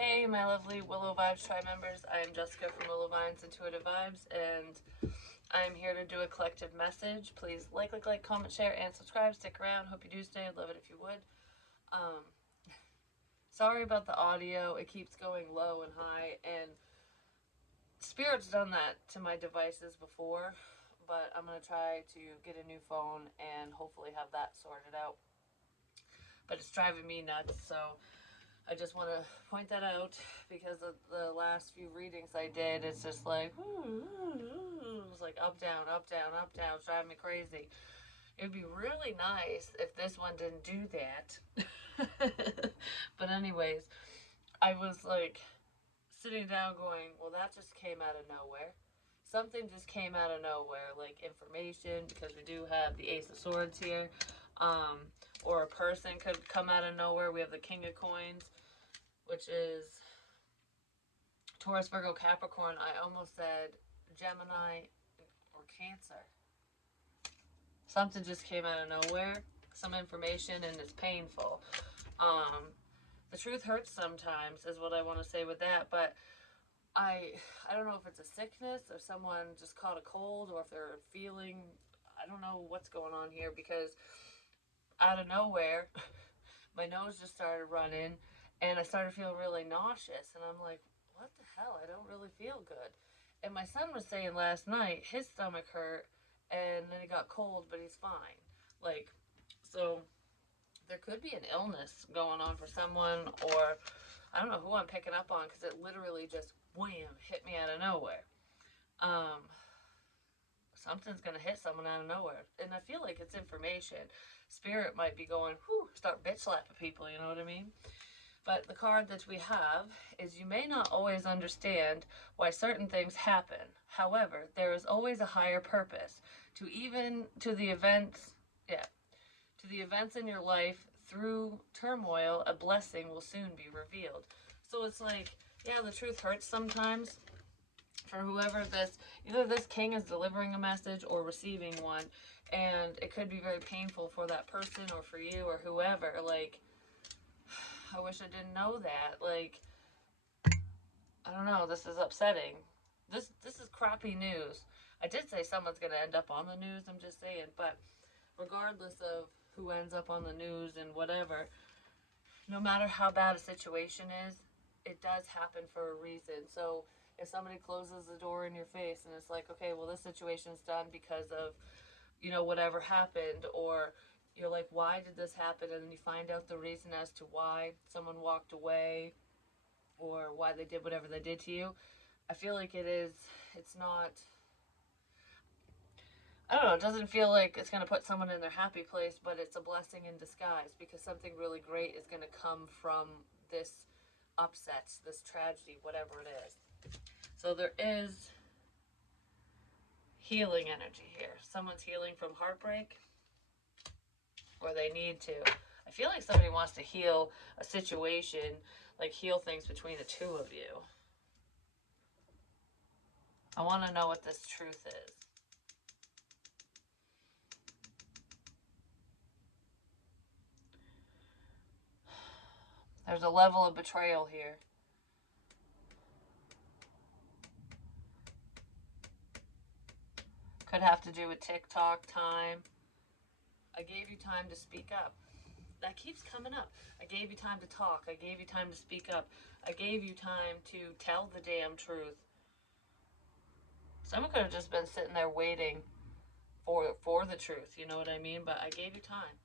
Hey, my lovely Willow Vibes Tribe members. I am Jessica from Willow Vines Intuitive Vibes, and I'm here to do a collective message. Please like, comment, share, and subscribe. Stick around. Hope you do stay. I'd love it if you would. Sorry about the audio. It keeps going low and high, and Spirit's done that to my devices before, but I'm going to try to get a new phone and hopefully have that sorted out. But it's driving me nuts, so I just want to point that out because of the last few readings I did. It's just like, it's like up, down, up, down, up, down. It's driving me crazy. It would be really nice if this one didn't do that. But anyways, I was like sitting down going, well, that just came out of nowhere. Something just came out of nowhere, like information, because we do have the Ace of Swords here. Or a person could come out of nowhere. We have the King of Coins, which is Taurus, Virgo, Capricorn. I almost said Gemini or Cancer. Something just came out of nowhere. Some information, and it's painful. The truth hurts sometimes, is what I want to say with that. But I don't know if it's a sickness, or someone just caught a cold, or if they're feeling, I don't know what's going on here, because out of nowhere, my nose just started running, and I started feeling really nauseous, and I'm like, what the hell? I don't really feel good. And my son was saying last night his stomach hurt, and then he got cold, but he's fine. Like, so there could be an illness going on for someone, or I don't know who I'm picking up on, because it literally just wham hit me out of nowhere. Something's gonna hit someone out of nowhere, and I feel like it's information. Spirit might be going, whew, start bitch slapping people, you know what I mean? But the card that we have is, you may not always understand why certain things happen. However, there is always a higher purpose to the events in your life. Through turmoil, a blessing will soon be revealed. So it's like, yeah, the truth hurts sometimes for whoever either this king is delivering a message or receiving one, and it could be very painful for that person or for you or whoever. Like, I wish I didn't know that. Like, I don't know, this is upsetting. This is crappy news. I did say someone's going to end up on the news, I'm just saying, but regardless of who ends up on the news and whatever, no matter how bad a situation is, it does happen for a reason. So if somebody closes the door in your face and it's like, okay, well, this situation's done because of, whatever happened, or you're like, why did this happen? And then you find out the reason as to why someone walked away or why they did whatever they did to you. I feel like it's not, I don't know, it doesn't feel like it's going to put someone in their happy place, but it's a blessing in disguise, because something really great is going to come from this upset, this tragedy, whatever it is. So there is healing energy here. Someone's healing from heartbreak, or they need to. I feel like somebody wants to heal a situation, like heal things between the two of you. I want to know what this truth is. There's a level of betrayal here. Could have to do with TikTok time. I gave you time to speak up. That keeps coming up. I gave you time to talk. I gave you time to speak up. I gave you time to tell the damn truth. Someone could have just been sitting there waiting for the truth, you know what I mean? But I gave you time.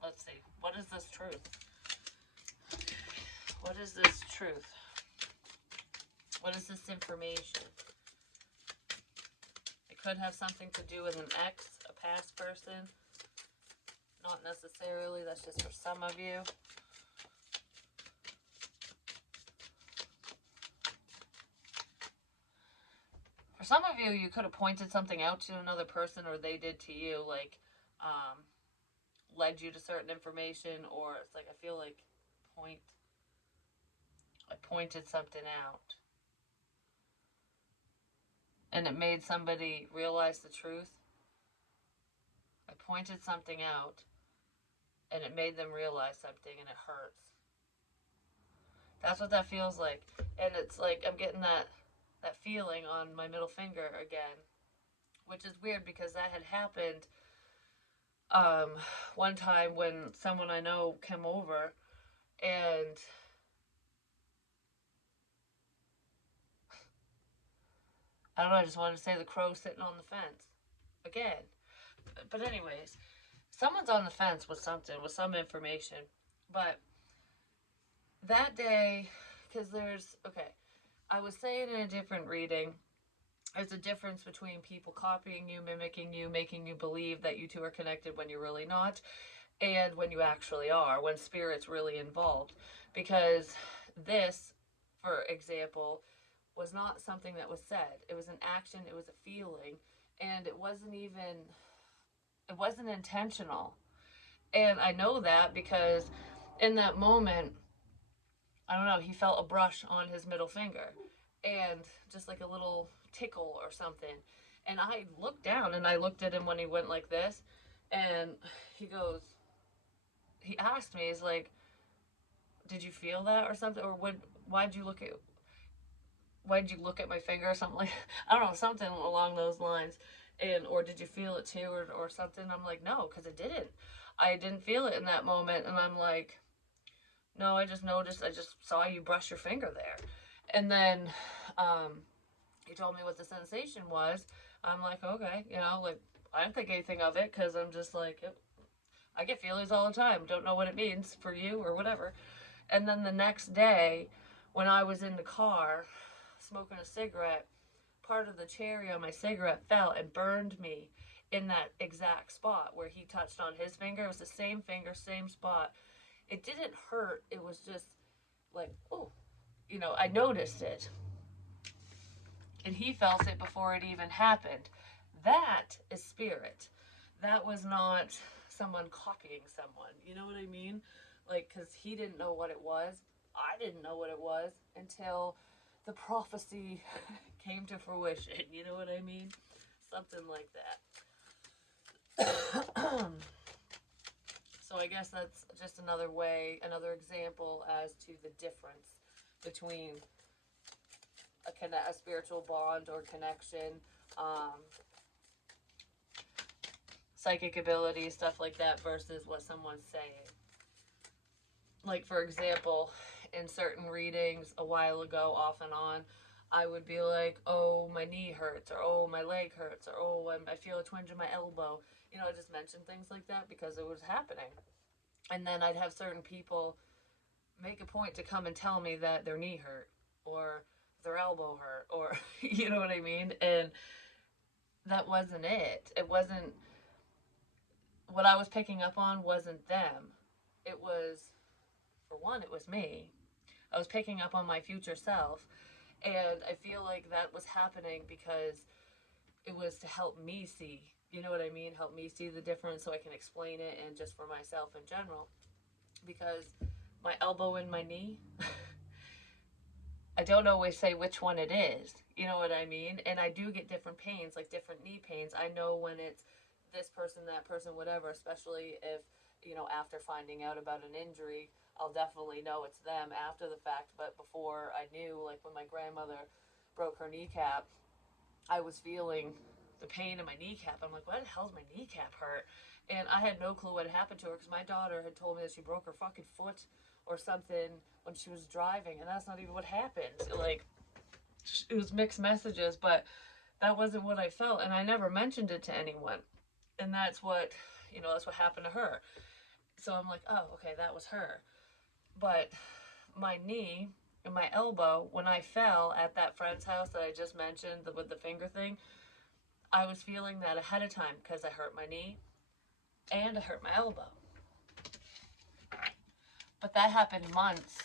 Let's see. What is this truth? What is this truth? What is this information? It could have something to do with an ex, a past person. Not necessarily. That's just for some of you. For some of you, you could have pointed something out to another person, or they did to you, like, led you to certain information, or it's like, I feel like I pointed something out, and it made somebody realize the truth. I pointed something out, and it made them realize something, and it hurts. That's what that feels like. And it's like I'm getting that feeling on my middle finger again, which is weird because that had happened um, one time when someone I know came over, and I don't know, I just wanted to say the crow sitting on the fence again. But anyways, someone's on the fence with something, with some information. But that day, because okay, I was saying in a different reading, there's a difference between people copying you, mimicking you, making you believe that you two are connected when you're really not, and when you actually are, when spirit's really involved. Because this, for example, was not something that was said. It was an action, it was a feeling, and it wasn't intentional. And I know that because in that moment, I don't know, he felt a brush on his middle finger and just like a little tickle or something. And I looked down and I looked at him when he went like this, and he goes, he asked me, he's like, did you feel that or something? Or why'd you look at, why'd you look at my finger or something like, I don't know, something along those lines. And, or did you feel it too or something? I'm like, no, because it didn't. I didn't feel it in that moment. And I'm like, no, I just noticed, I just saw you brush your finger there. And then he told me what the sensation was. I'm like, okay, like, I didn't think anything of it because I'm just like, I get feelings all the time. Don't know what it means for you or whatever. And then the next day, when I was in the car smoking a cigarette, part of the cherry on my cigarette fell and burned me in that exact spot where he touched on his finger. It was the same finger, same spot. It didn't hurt. It was just like, oh, I noticed it. And he felt it before it even happened. That is spirit. That was not someone copying someone. You know what I mean? Like, because he didn't know what it was. I didn't know what it was until the prophecy came to fruition. You know what I mean? Something like that. So I guess that's just another way, another example as to the difference between a spiritual bond or connection, psychic ability, stuff like that, versus what someone's saying. Like, for example, in certain readings a while ago, off and on, I would be like, oh, my knee hurts, or oh, my leg hurts, or oh, I feel a twinge in my elbow. I just mentioned things like that because it was happening. And then I'd have certain people make a point to come and tell me that their knee hurt, or their elbow hurt, or, you know what I mean? And that wasn't it. It wasn't, what I was picking up on wasn't them. It was, for one, it was me. I was picking up on my future self. And I feel like that was happening because it was to help me see, you know what I mean? Help me see the difference so I can explain it, and just for myself in general. Because my elbow and my knee, I don't always say which one it is. You know what I mean? And I do get different pains, like different knee pains. I know when it's this person, that person, whatever, especially if, after finding out about an injury, I'll definitely know it's them after the fact. But before I knew, like when my grandmother broke her kneecap, I was feeling the pain in my kneecap. I'm like, why the hell's my kneecap hurt? And I had no clue what had happened to her because my daughter had told me that she broke her fucking foot or something when she was driving, and that's not even what happened. Like, it was mixed messages, but that wasn't what I felt, and I never mentioned it to anyone. And that's what, that's what happened to her. So I'm like, oh, okay, that was her. But my knee and my elbow, when I fell at that friend's house that I just mentioned with the finger thing, I was feeling that ahead of time because I hurt my knee and I hurt my elbow. But that happened months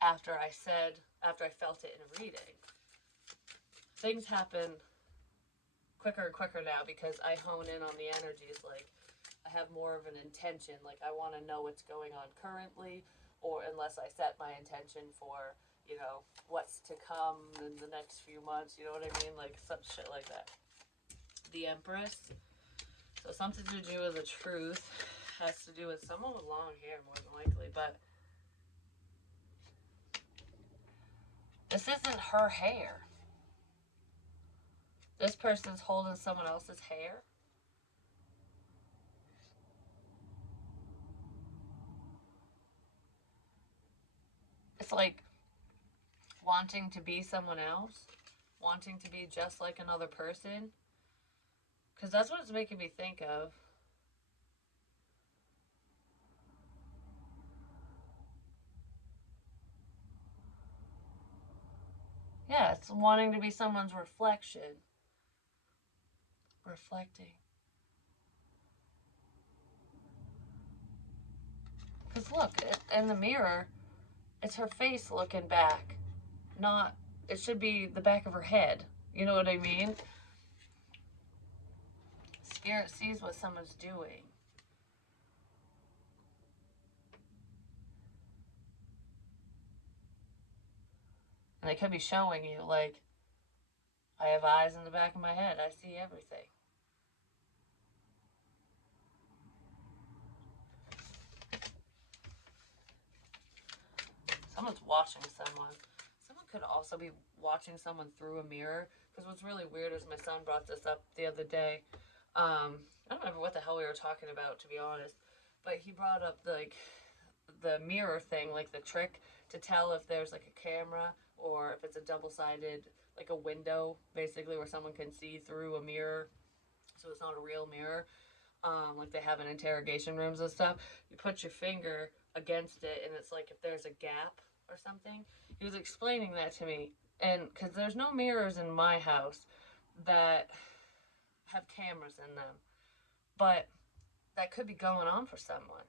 after I felt it in a reading. Things happen quicker and quicker now because I hone in on the energies. Like, I have more of an intention. Like, I want to know what's going on currently, or unless I set my intention for, what's to come in the next few months. You know what I mean? Like, some shit like that. The Empress. So something to do with the truth. has to do with someone with long hair, more than likely, but this isn't her hair. This person's holding someone else's hair. It's like wanting to be someone else, wanting to be just like another person. Because that's what it's making me think of. Yeah, it's wanting to be someone's reflection. Reflecting. Because look, in the mirror, it's her face looking back. Not, it should be the back of her head. You know what I mean? Spirit sees what someone's doing. And they could be showing you, like, I have eyes in the back of my head. I see everything. Someone's watching someone. Someone could also be watching someone through a mirror. Because what's really weird is my son brought this up the other day. I don't remember what the hell we were talking about, to be honest. But he brought up, like, the mirror thing, like the trick to tell if there's, like, a camera or if it's a double-sided, like a window, basically, where someone can see through a mirror. So it's not a real mirror. Like they have in interrogation rooms and stuff. You put your finger against it, and it's like if there's a gap or something. He was explaining that to me, and because there's no mirrors in my house that have cameras in them, but that could be going on for someone.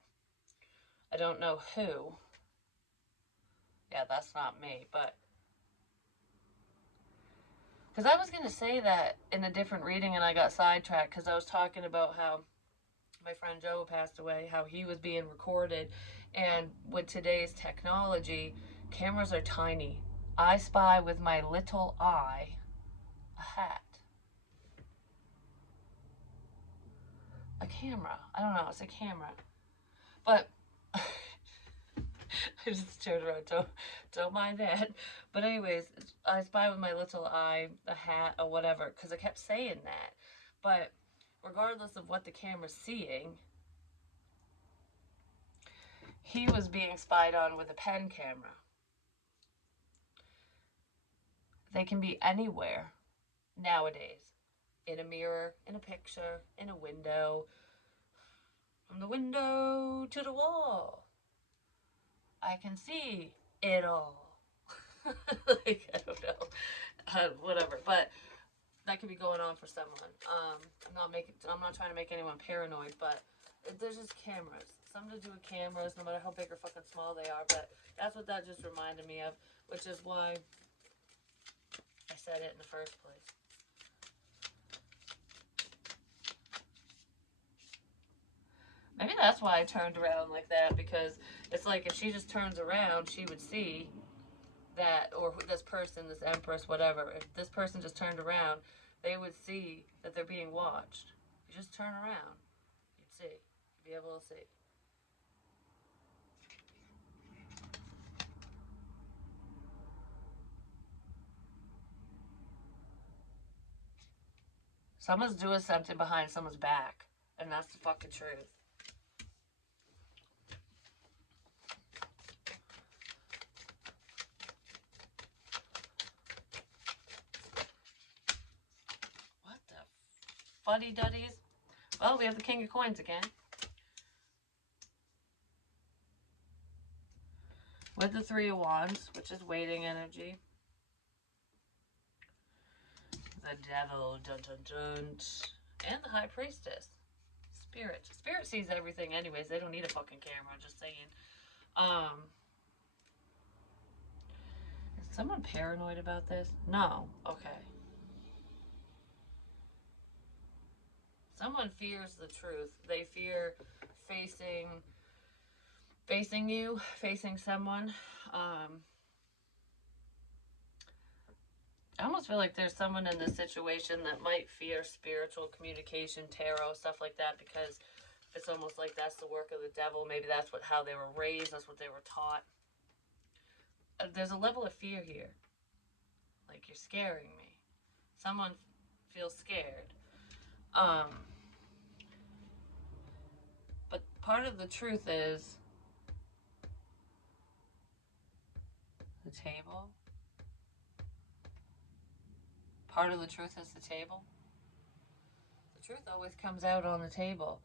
I don't know who. Yeah, that's not me, but because I was gonna say that in a different reading, and I got sidetracked because I was talking about how my friend Joe passed away, how he was being recorded, and with today's technology, cameras are tiny. I spy with my little eye a hat. A camera. I don't know, it's a camera. But I just turned around, don't mind that. But anyways, I spy with my little eye a hat or whatever, because I kept saying that. But regardless of what the camera's seeing, he was being spied on with a pen camera. They can be anywhere nowadays. In a mirror, in a picture, in a window, from the window to the wall. I can see it all. Like, I don't know. Whatever. But that could be going on for someone. I'm not trying to make anyone paranoid, but there's just cameras. Something to do with cameras, no matter how big or fucking small they are. But that's what that just reminded me of, which is why I said it in the first place. Maybe that's why I turned around like that, because it's like if she just turns around, she would see that, or this person, this empress, whatever, if this person just turned around, they would see that they're being watched. You just turn around, you'd see. You'd be able to see. Someone's doing something behind someone's back, and that's the fucking truth. What the fuddy-duddies? Well, we have the King of Coins again. With the Three of Wands, which is waiting energy. The Devil, dun dun dun. And the High Priestess. Spirit. Spirit sees everything anyways. They don't need a fucking camera, just saying. Is someone paranoid about this? No. Okay. Someone fears the truth. They fear facing you, facing someone. I almost feel like there's someone in this situation that might fear spiritual communication, tarot, stuff like that, because It's almost like that's the work of the devil. Maybe that's how they were raised. That's what they were taught. There's a level of fear here. Like, you're scaring me. Someone feels scared. But part of the truth is the table. Part of the truth is the table. The truth always comes out on the table.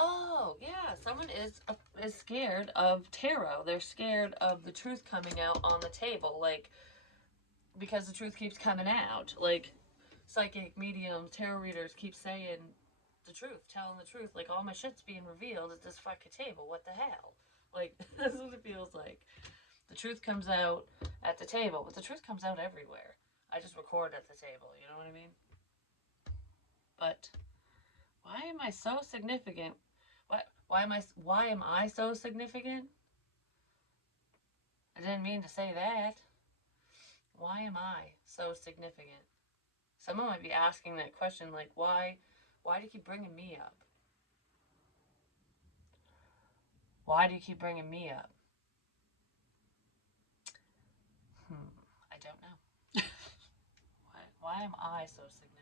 Oh, yeah, someone is scared of tarot. They're scared of the truth coming out on the table, like, because the truth keeps coming out. Like, psychic mediums, tarot readers keep saying the truth, telling the truth. Like, all my shit's being revealed at this fucking table. What the hell? Like, that's what it feels like. The truth comes out at the table, but the truth comes out everywhere. I just record at the table, you know what I mean? But why am I so significant? Why am I so significant? I didn't mean to say that. Why am I so significant? Someone might be asking that question, like, why do you keep bringing me up? Why do you keep bringing me up? I don't know. why am I so significant?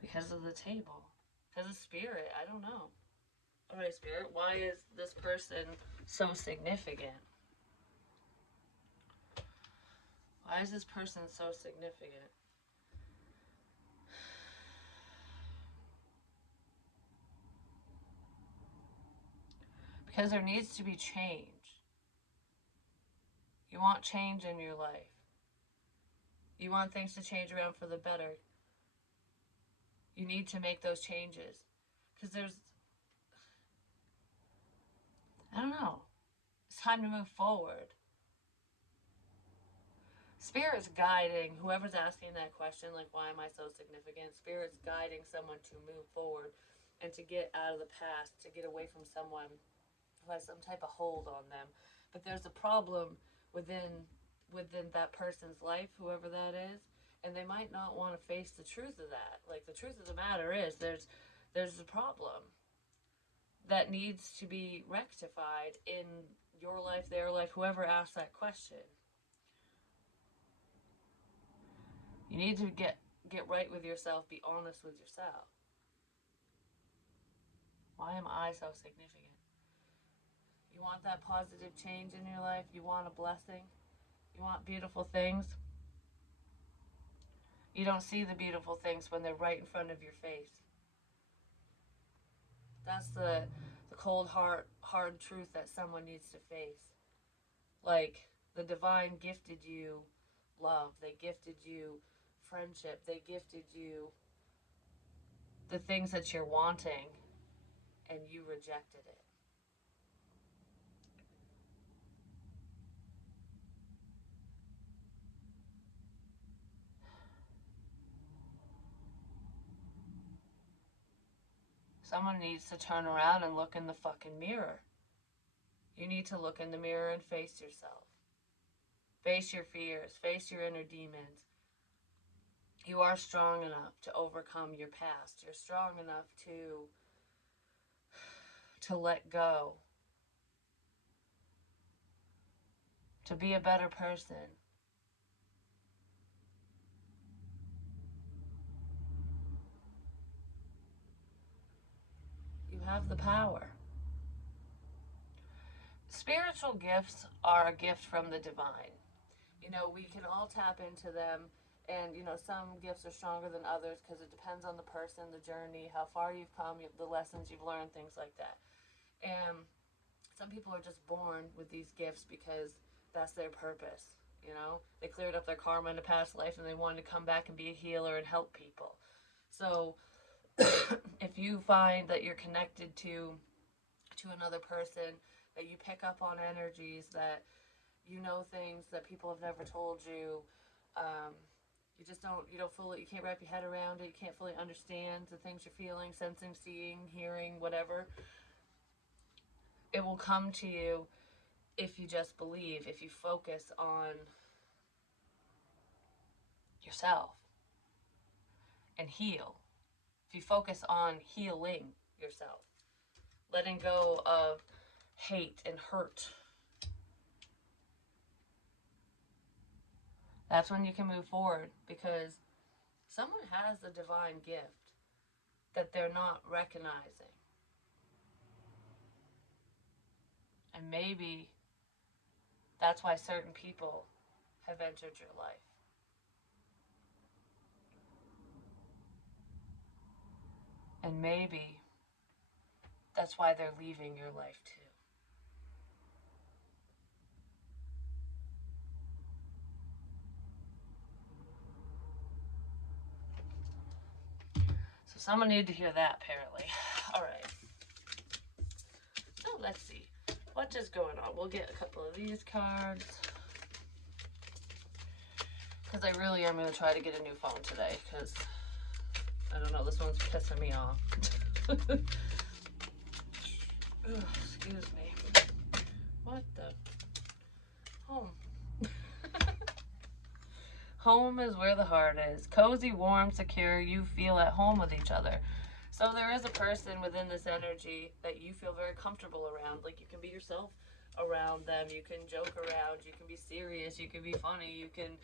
Because of the table. Because of spirit. I don't know. Alright, spirit, why is this person so significant? Why is this person so significant? Because there needs to be change. You want change in your life. You want things to change around for the better. You need to make those changes. Because I don't know. It's time to move forward. Spirit's guiding whoever's asking that question, like, why am I so significant? Spirit's guiding someone to move forward and to get out of the past, to get away from someone who has some type of hold on them. But there's a problem within that person's life, whoever that is, and they might not want to face the truth of that. Like, the truth of the matter is there's a problem that needs to be rectified in your life, their life, whoever asked that question. You need to get right with yourself, be honest with yourself. Why am I so significant? You want that positive change in your life? You want a blessing? You want beautiful things? You don't see the beautiful things when they're right in front of your face. That's the cold, hard truth that someone needs to face. Like, the divine gifted you love. They gifted you friendship. They gifted you the things that you're wanting, and you rejected it. Someone needs to turn around and look in the fucking mirror. You need to look in the mirror and face yourself. Face your fears. Face your inner demons. You are strong enough to overcome your past. You're strong enough to let go. To be a better person. You have the power. Spiritual gifts are a gift from the divine. You know, we can all tap into them, and, you know, some gifts are stronger than others because it depends on the person, the journey, how far you've come, the lessons you've learned, things like that. And some people are just born with these gifts because that's their purpose. You know, they cleared up their karma in a past life and they wanted to come back and be a healer and help people. So if you find that you're connected to another person, that you pick up on energies, that you know things that people have never told you, you just you can't wrap your head around it, you can't fully understand the things you're feeling, sensing, seeing, hearing, whatever, it will come to you if you just believe, if you focus on yourself. and heal, if you focus on healing yourself, letting go of hate and hurt, that's when you can move forward, because someone has a divine gift that they're not recognizing. And maybe that's why certain people have entered your life. And maybe that's why they're leaving your life too. So someone needed to hear that, apparently. All right. So let's see. What is going on? We'll get a couple of these cards. Because I really am going to try to get a new phone today. Because, I don't know, this one's pissing me off. Ugh, excuse me. What the? Home. Home is where the heart is. Cozy, warm, secure. You feel at home with each other. So there is a person within this energy that you feel very comfortable around. Like, you can be yourself around them. You can joke around. You can be serious. You can be funny. You can,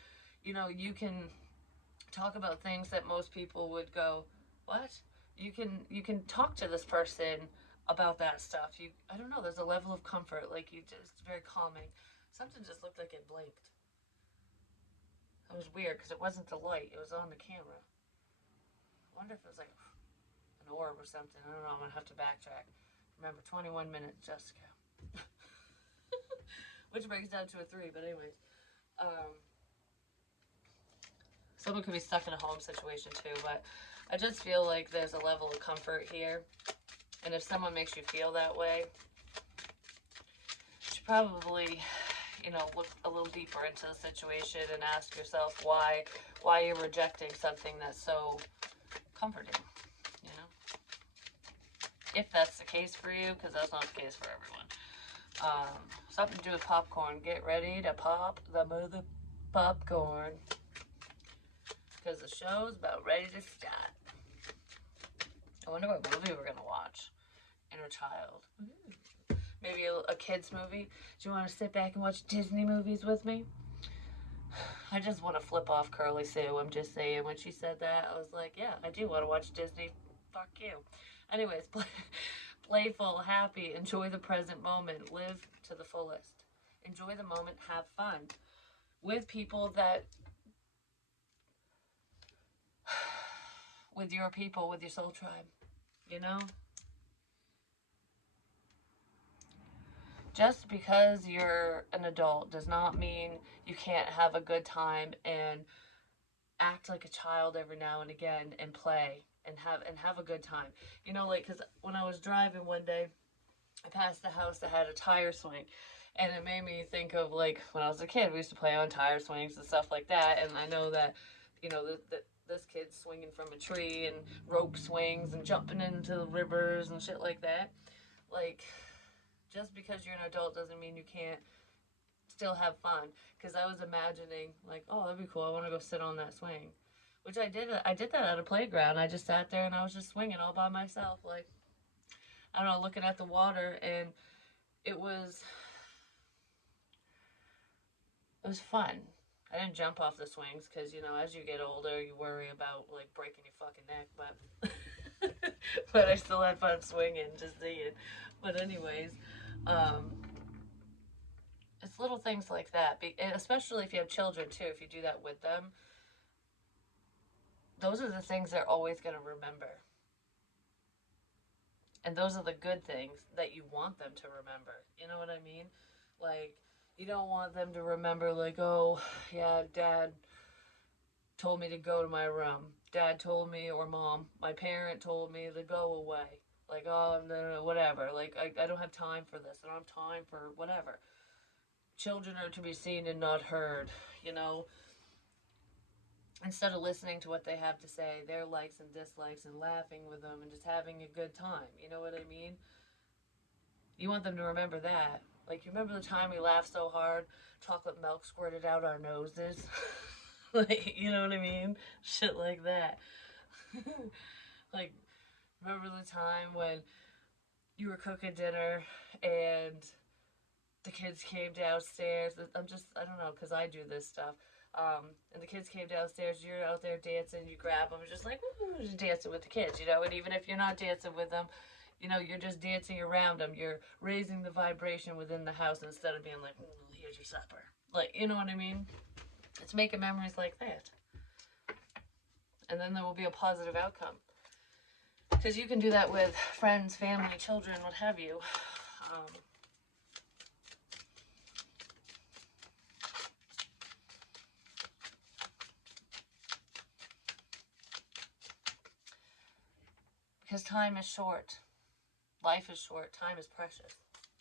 you can talk about things that most people would go, what? You can talk to this person about that stuff. I don't know, there's a level of comfort. Like, it's very calming. Something just looked like it blinked. It was weird because it wasn't the light. It was on the camera. I wonder if it was like an orb or something. I don't know. I'm going to have to backtrack. Remember, 21 minutes, Jessica. Which breaks down to a 3, but anyways. Someone could be stuck in a home situation too, but I just feel like there's a level of comfort here. And if someone makes you feel that way, you should probably, look a little deeper into the situation and ask yourself why you're rejecting something that's so comforting, If that's the case for you, because that's not the case for everyone. Something to do with popcorn. Get ready to pop the mother popcorn, because the show's about ready to start. I wonder what movie we're going to watch. Inner Child. Ooh. Maybe a kid's movie. Do you want to sit back and watch Disney movies with me? I just want to flip off Curly Sue. I'm just saying. When she said that, I was like, yeah, I do want to watch Disney. Fuck you. Anyways, playful, happy, enjoy the present moment. Live to the fullest. Enjoy the moment. Have fun with people that... with your people, with your soul tribe, Just because you're an adult does not mean you can't have a good time and act like a child every now and again and play and have a good time. Because when I was driving one day, I passed a house that had a tire swing, and it made me think of, like, when I was a kid, we used to play on tire swings and stuff like that, and I know that, this kid's swinging from a tree and rope swings and jumping into the rivers and shit like that. Like, just because you're an adult doesn't mean you can't still have fun. Because I was imagining, like, oh, that'd be cool. I want to go sit on that swing. Which I did. I did that at a playground. I just sat there and I was just swinging all by myself. Like, I don't know, looking at the water. And it was fun. I didn't jump off the swings because, as you get older, you worry about, like, breaking your fucking neck. But but I still had fun swinging, just saying. But anyways, it's little things like that. Especially if you have children, too. If you do that with them, those are the things they're always going to remember. And those are the good things that you want them to remember. You know what I mean? Like, you don't want them to remember, like, oh, yeah, Dad told me to go to my room. Dad told me, or Mom, my parent told me to go away. Like, oh, no, whatever. Like, I don't have time for this. I don't have time for whatever. Children are to be seen and not heard, Instead of listening to what they have to say, their likes and dislikes, and laughing with them and just having a good time. You know what I mean? You want them to remember that. Like, you remember the time we laughed so hard, chocolate milk squirted out our noses? Like, you know what I mean? Shit like that. Like, remember the time when you were cooking dinner and the kids came downstairs? I don't know, because I do this stuff. And the kids came downstairs, you're out there dancing, you grab them, just like, woo, just dancing with the kids, you know? And even if you're not dancing with them, you know, you're just dancing around them. You're raising the vibration within the house instead of being like, here's your supper. Like, you know what I mean? It's making memories like that. And then there will be a positive outcome. Because you can do that with friends, family, children, what have you. Because time is short. Life is short. Time is precious.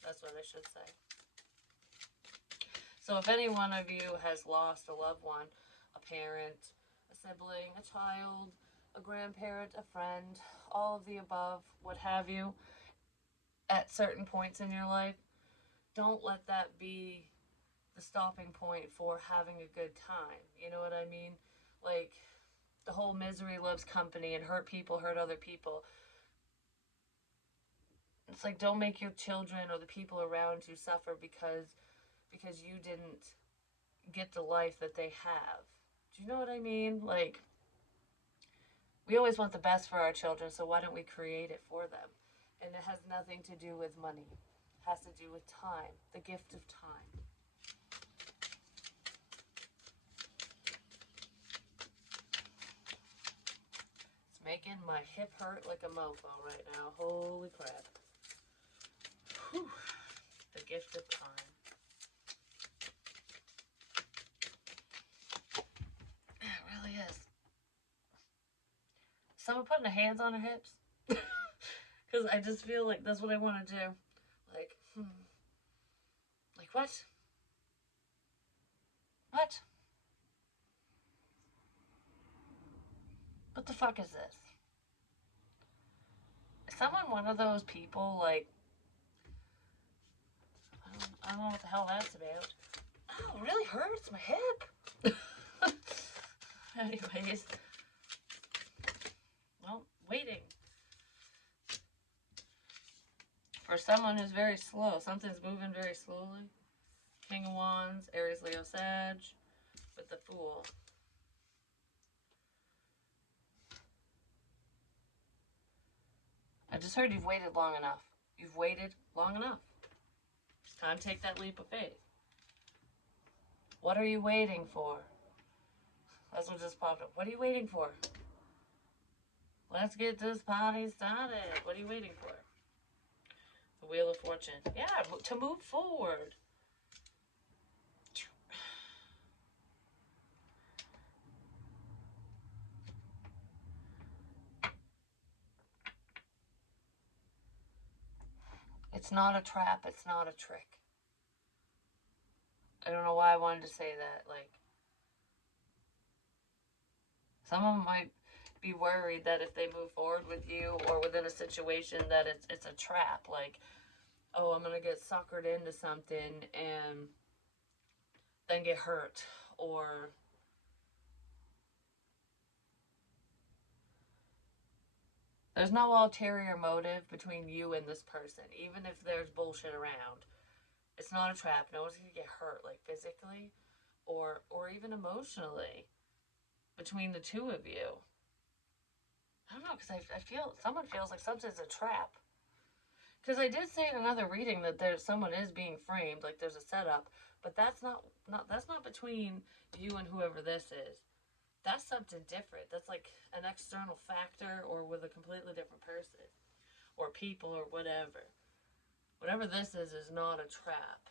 That's what I should say. So if any one of you has lost a loved one, a parent, a sibling, a child, a grandparent, a friend, all of the above, what have you, at certain points in your life, don't let that be the stopping point for having a good time. You know what I mean? Like, the whole misery loves company and hurt people hurt other people. It's like, don't make your children or the people around you suffer because you didn't get the life that they have. Do you know what I mean? Like, we always want the best for our children, so why don't we create it for them? And it has nothing to do with money. It has to do with time, the gift of time. It's making my hip hurt like a mofo right now. Holy crap. Whew. The gift of time. It really is. Someone putting their hands on her hips? Because I just feel like that's what I want to do. Like, Like, what? What? What the fuck is this? Is someone one of those people, like, I don't know what the hell that's about. Oh, it really hurts my hip. Anyways. Well, waiting. For someone who's very slow. Something's moving very slowly. King of Wands, Aries, Leo, Sag, with the Fool. I just heard you've waited long enough. You've waited long enough. It's time to take that leap of faith. What are you waiting for? That's what just popped up. What are you waiting for? Let's get this party started. What are you waiting for? The Wheel of Fortune. Yeah, to move forward. It's not a trap. It's not a trick. I don't know why I wanted to say that. Like, someone might be worried that if they move forward with you or within a situation that it's a trap. Like, oh, I'm going to get suckered into something and then get hurt. Or there's no ulterior motive between you and this person, even if there's bullshit around. It's not a trap. No one's going to get hurt, like physically or even emotionally between the two of you. I don't know, because I feel someone feels like something's a trap. Because I did say in another reading that someone is being framed, like there's a setup, but that's not between you and whoever this is. That's something different. That's like an external factor or with a completely different person or people or whatever. Whatever this is not a trap.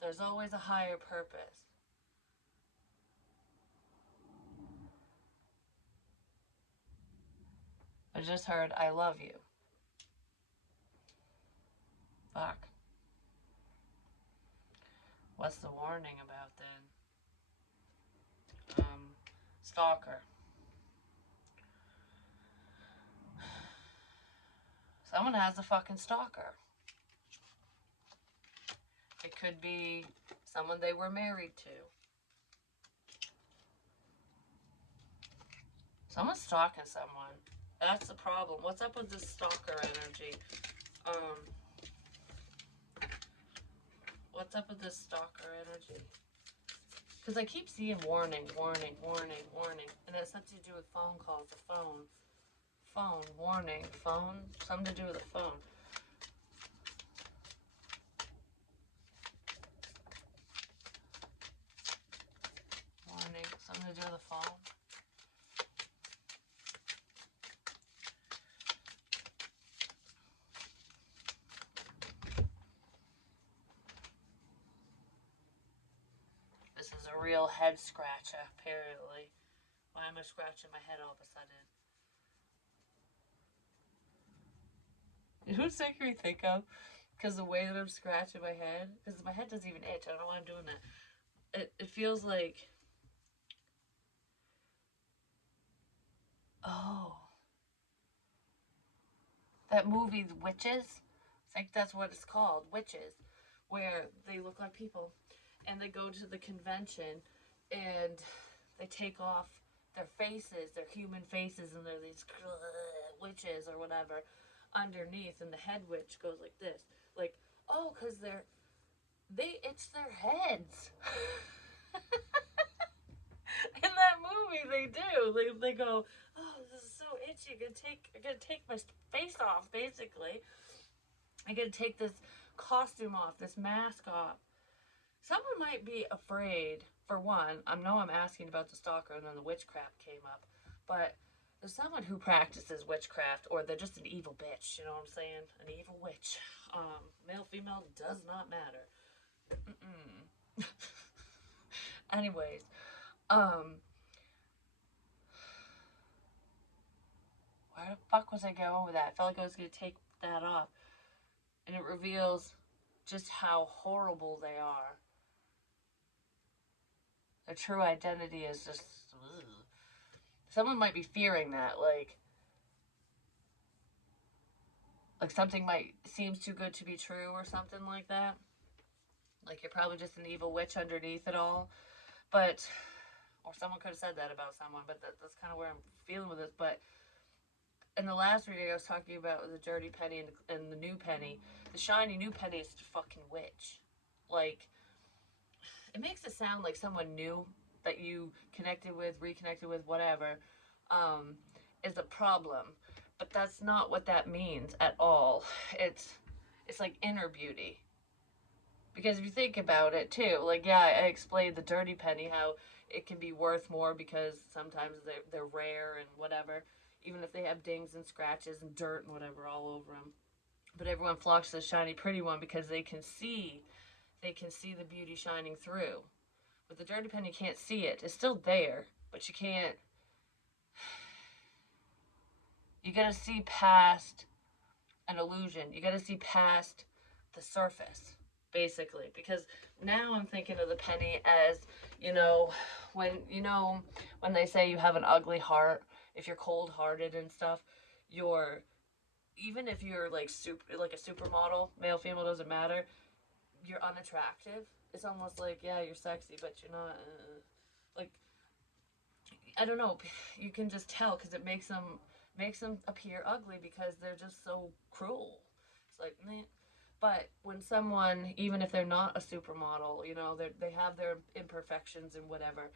There's always a higher purpose. I just heard, I love you. Fuck. What's the warning about then? Stalker. Someone has a fucking stalker. It could be someone they were married to. Someone's stalking someone. That's the problem. What's up with this stalker energy? What's up with this stalker energy? Because I keep seeing warning, warning, warning, warning. And it has something to do with phone calls, the phone. Phone, warning, phone. Something to do with the phone. Warning, something to do with the phone. This is a real head scratcher, apparently. Why am I scratching my head all of a sudden? Who's that you think of? Because the way that I'm scratching my head, because my head doesn't even itch. I don't know why I'm doing that. It feels like, oh, that movie, The Witches. I think that's what it's called, Witches, where they look like people, and they go to the convention, and they take off their faces, their human faces, and they're these witches or whatever underneath, and the head witch goes like this, like, oh, because they itch their heads. In that movie, they do. They go, oh, this is so itchy. I'm gonna take my face off, basically. I'm gonna take this costume off, this mask off. Someone might be afraid. For one, I know I'm asking about the stalker, and then the witchcraft came up, but there's someone who practices witchcraft, or they're just an evil bitch. You know what I'm saying? An evil witch. Male, female does not matter. Anyways, where the fuck was I going with that? I felt like I was gonna take that off, and it reveals just how horrible they are. Their true identity is just. Ugh. Someone might be fearing that, like something might seems too good to be true or something like that. Like you're probably just an evil witch underneath it all. But, or someone could have said that about someone, but that's kind of where I'm feeling with this. But in the last video, I was talking about the dirty penny and the new penny. The shiny new penny is the fucking witch. Like, it makes it sound like someone new that you connected with, reconnected with, whatever, is a problem. But that's not what that means at all. It's like inner beauty. Because if you think about it too, like, yeah, I explained the dirty penny, how it can be worth more because sometimes they're rare and whatever, even if they have dings and scratches and dirt and whatever all over them. But everyone flocks to the shiny pretty one because they can see the beauty shining through. With the dirty penny, you can't see it. It's still there, but you can't. You gotta see past an illusion. You gotta see past the surface, basically. Because now I'm thinking of the penny as, when when they say you have an ugly heart, if you're cold-hearted and stuff, you're even if you're like a supermodel, male, female, doesn't matter. You're unattractive. It's almost like, yeah, you're sexy, but you're not. Like, I don't know. You can just tell because it makes them appear ugly because they're just so cruel. It's like, meh. But when someone, even if they're not a supermodel, they have their imperfections and whatever.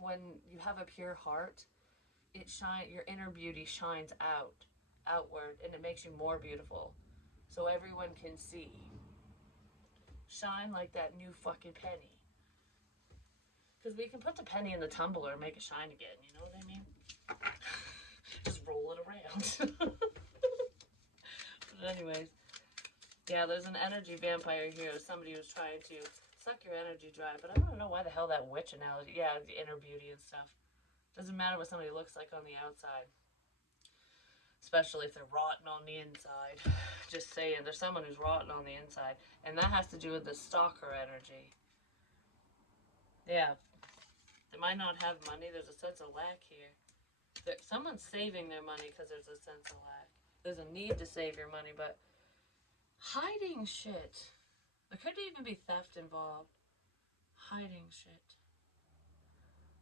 When you have a pure heart, your inner beauty shines outward, and it makes you more beautiful, so everyone can see. Shine like that new fucking penny. Because we can put the penny in the tumbler and make it shine again. You know what I mean? Just roll it around. But anyways, yeah, there's an energy vampire here. Somebody who's trying to suck your energy dry. But I don't know why the hell that witch analogy. Yeah, the inner beauty and stuff. Doesn't matter what somebody looks like on the outside. Especially if they're rotten on the inside. Just saying, there's someone who's rotten on the inside. And that has to do with the stalker energy. Yeah. They might not have money. There's a sense of lack here. Someone's saving their money because there's a sense of lack. There's a need to save your money, but hiding shit. There could even be theft involved. Hiding shit.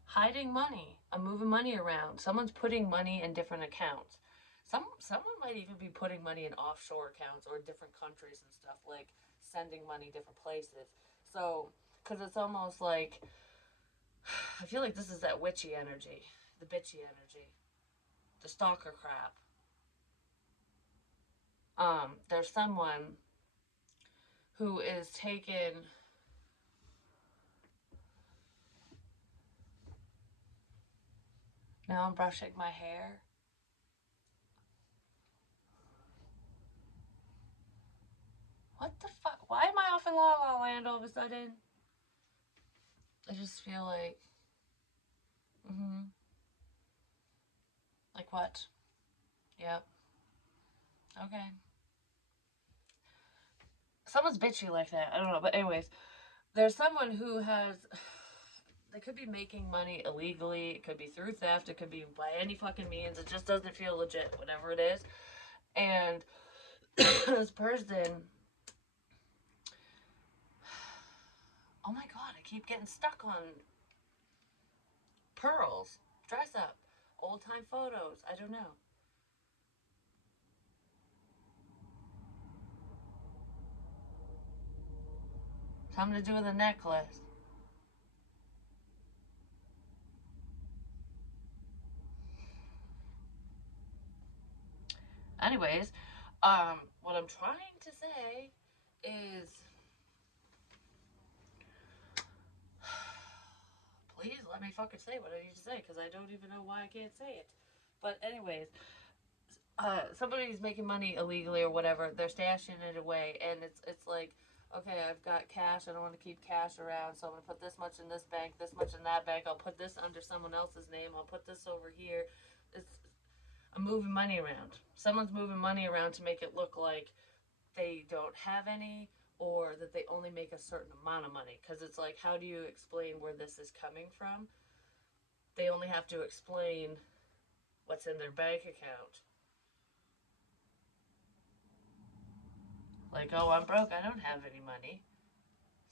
Hiding money. I'm moving money around. Someone's putting money in different accounts. Someone might even be putting money in offshore accounts or different countries and stuff, like sending money different places. So, because it's almost like, I feel like this is that witchy energy, the bitchy energy, the stalker crap. There's someone who is taken. Now I'm brushing my hair. What the fuck? Why am I off in La La Land all of a sudden? I just feel like, like what? Yep. Okay. Someone's bitchy like that. I don't know. But anyways, there's someone who has. They could be making money illegally. It could be through theft. It could be by any fucking means. It just doesn't feel legit, whatever it is. And this person. Oh my god, I keep getting stuck on pearls, dress up, old time photos. I don't know. Something to do with a necklace. Anyways, what I'm trying to say is, please let me fucking say what I need to say, because I don't even know why I can't say it. But anyways, somebody's making money illegally or whatever. They're stashing it away, and it's like, okay, I've got cash. I don't want to keep cash around, so I'm gonna put this much in this bank, this much in that bank. I'll put this under someone else's name. I'll put this over here. It's I'm moving money around. Someone's moving money around to make it look like they don't have any, or that they only make a certain amount of money. Because it's like, how do you explain where this is coming from? They only have to explain what's in their bank account. Like, oh, I'm broke. I don't have any money.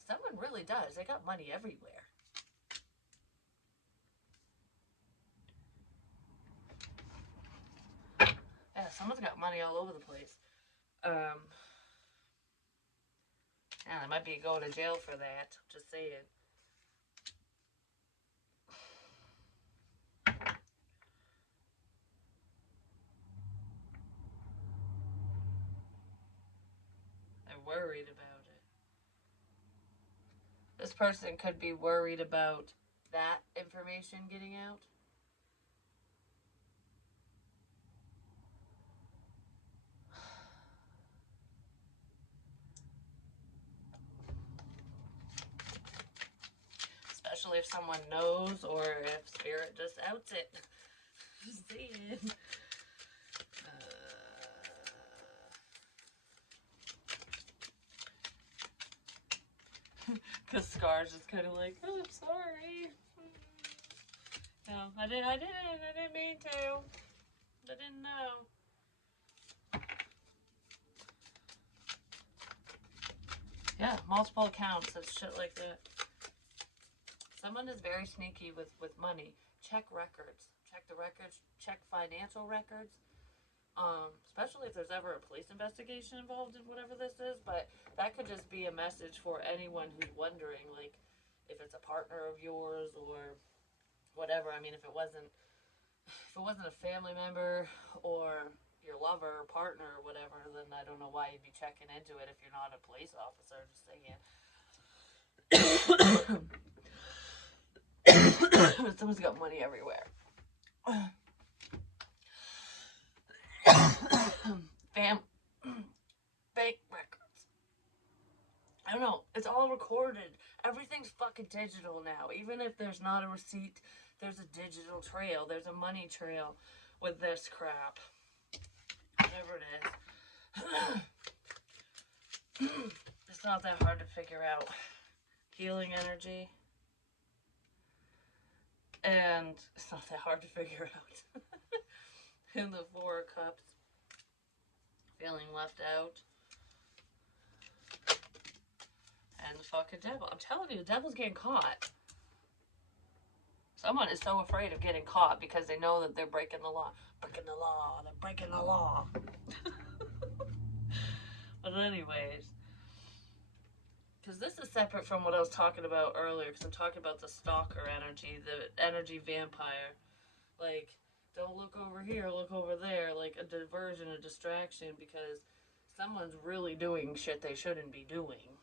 Someone really does. They got money everywhere. Yeah, someone's got money all over the place. Yeah, they might be going to jail for that. Just saying. They're worried about it. This person could be worried about that information getting out. Especially if someone knows, or if spirit just outs it. Just saying. Because Scar's just kind of like, oh, I'm sorry. No, I didn't mean to. I didn't know. Yeah, multiple accounts and shit like that. Someone is very sneaky with money. Check records. Check the records. Check financial records. Especially if there's ever a police investigation involved in whatever this is. But that could just be a message for anyone who's wondering, like, if it's a partner of yours or whatever. I mean, if it wasn't a family member or your lover or partner or whatever, then I don't know why you'd be checking into it if you're not a police officer. Just saying. Someone's got money everywhere. Bank records. I don't know. It's all recorded. Everything's fucking digital now. Even if there's not a receipt, there's a digital trail. There's a money trail with this crap. Whatever it is. It's not that hard to figure out. Healing energy. And it's not that hard to figure out. In the Four of Cups. Feeling left out. And the fucking devil. I'm telling you, the devil's getting caught. Someone is so afraid of getting caught because they know that they're breaking the law. Breaking the law. They're breaking the law. But anyways, because this is separate from what I was talking about earlier, because I'm talking about the stalker energy, the energy vampire. Like, don't look over here, look over there, like a diversion, a distraction, because someone's really doing shit they shouldn't be doing.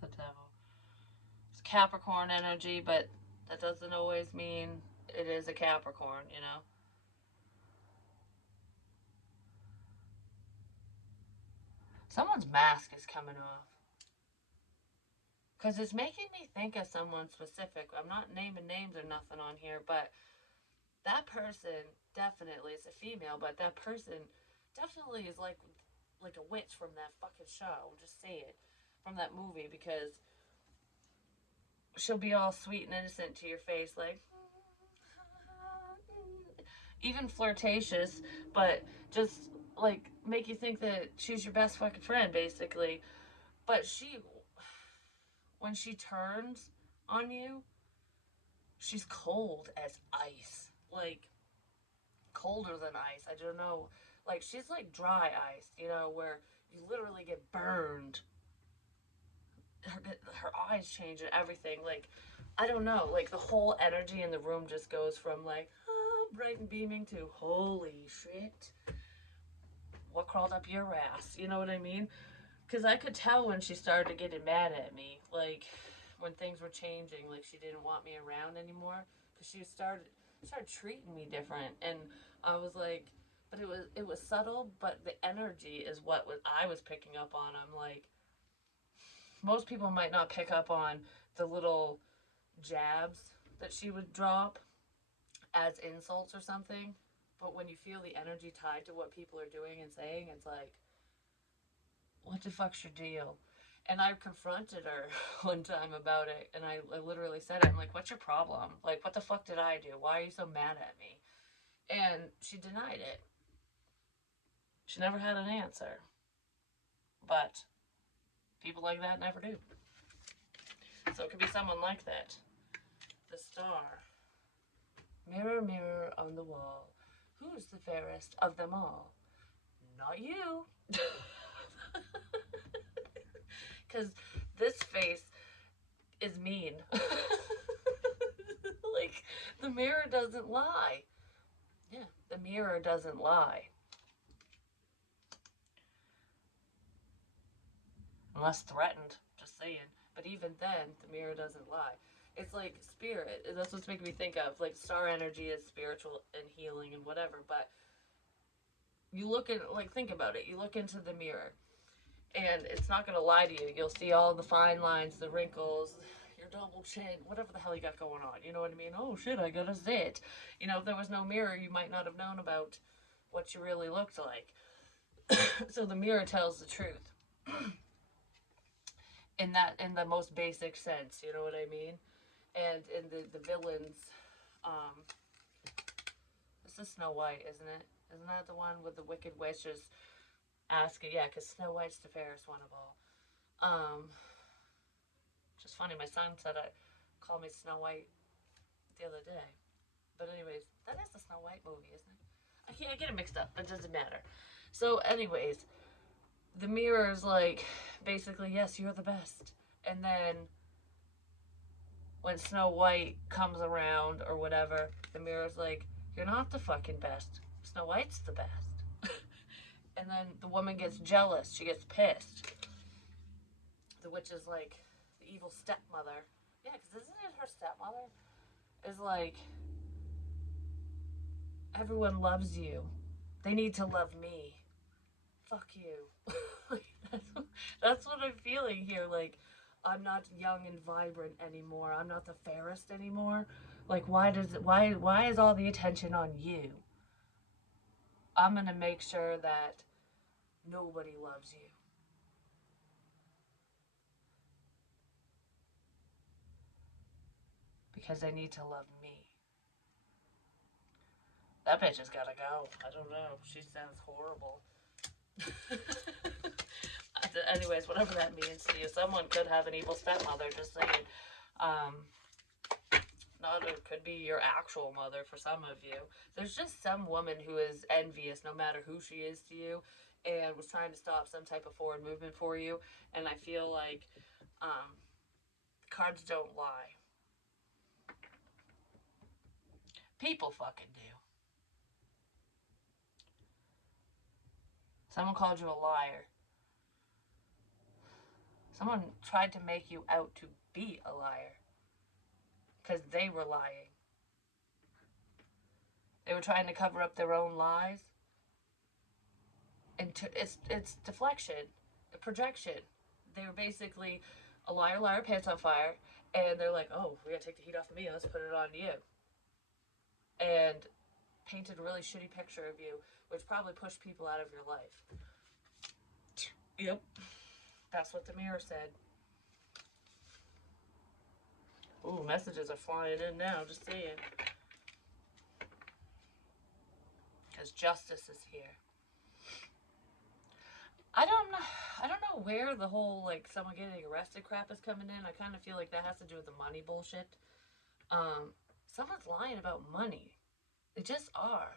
The devil. It's Capricorn energy, but that doesn't always mean it is a Capricorn, you know? Someone's mask is coming off. Because it's making me think of someone specific. I'm not naming names or nothing on here, but that person definitely, it's a female, but that person definitely is like a witch from that fucking show. Just say it. From that movie, because she'll be all sweet and innocent to your face, like, even flirtatious, but just like make you think that she's your best fucking friend, basically. But when she turns on you, she's cold as ice. Like, colder than ice. I don't know. Like, she's like dry ice, you know, where you literally get burned. Her eyes change and everything. Like, I don't know. Like, the whole energy in the room just goes from, like, bright and beaming to, holy shit. What crawled up your ass? You know what I mean? Because I could tell when she started getting mad at me. Like, when things were changing. Like, she didn't want me around anymore. Because she started treating me different. And I was like, but it was subtle, but the energy is what I was picking up on. I'm like, most people might not pick up on the little jabs that she would drop as insults or something. But when you feel the energy tied to what people are doing and saying, it's like, what the fuck's your deal? And I confronted her one time about it, and I literally said it. I'm like, what's your problem? Like, what the fuck did I do? Why are you so mad at me? And she denied it. She never had an answer. But people like that never do. So it could be someone like that. The star. Mirror, mirror on the wall. Who's the fairest of them all? Not you. Because this face is mean. Like, the mirror doesn't lie. Yeah, the mirror doesn't lie. Unless threatened, just saying. But even then, the mirror doesn't lie. It's like spirit. That's what's making me think of. Like, star energy is spiritual and healing and whatever. But you look at, like, think about it. You look into the mirror, and it's not going to lie to you. You'll see all the fine lines, the wrinkles, your double chin, whatever the hell you got going on. You know what I mean? Oh, shit, I got a zit. You know, if there was no mirror, you might not have known about what you really looked like. So the mirror tells the truth. In the most basic sense, you know what I mean? And in the villains, this is Snow White, isn't it? Isn't that the one with the wicked witches asking? Yeah, because Snow White's the fairest one of all. Just funny, my son said I call me Snow White the other day. But anyways, that is the Snow White movie, isn't it? I get it mixed up, but it doesn't matter. So anyways, the mirror is like, basically, yes, you're the best. And then when Snow White comes around or whatever, the mirror's like, you're not the fucking best. Snow White's the best. And then the woman gets jealous. She gets pissed. The witch is like, the evil stepmother. Yeah, because isn't it her stepmother? Is like, everyone loves you. They need to love me. Fuck you. That's what I'm feeling here. Like, I'm not young and vibrant anymore. I'm not the fairest anymore. Like, why is all the attention on you? I'm gonna make sure that nobody loves you. Because they need to love me. That bitch has gotta go. I don't know. She sounds horrible. anyways, whatever that means to you. Someone could have an evil stepmother, just saying. Not it could be your actual mother for some of you. There's just some woman who is envious no matter who she is to you and was trying to stop some type of forward movement for you. And I feel like cards don't lie. People fucking do. Someone called you a liar. Someone tried to make you out to be a liar. Because they were lying. They were trying to cover up their own lies. And it's deflection, projection. They were basically a liar, liar, pants on fire. And they're like, oh, we gotta take the heat off of me. Let's put it on you. And painted a really shitty picture of you, which probably pushed people out of your life. Yep. That's what the mirror said. Ooh, messages are flying in now, just saying. Because justice is here. I don't know where the whole, like, someone getting arrested crap is coming in. I kind of feel like that has to do with the money bullshit. Someone's lying about money. They just are.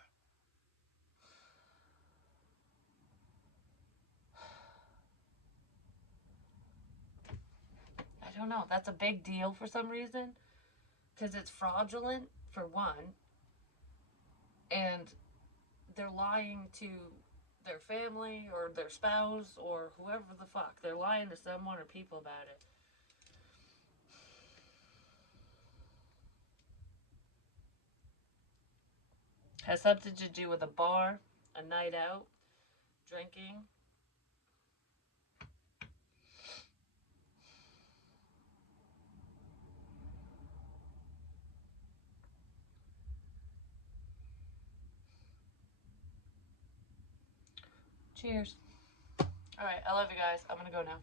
I don't know. That's a big deal for some reason. Because it's fraudulent, for one. And they're lying to their family or their spouse or whoever the fuck. They're lying to someone or people about it. Has something to do with a bar, a night out, drinking. Cheers. All right, I love you guys. I'm gonna go now.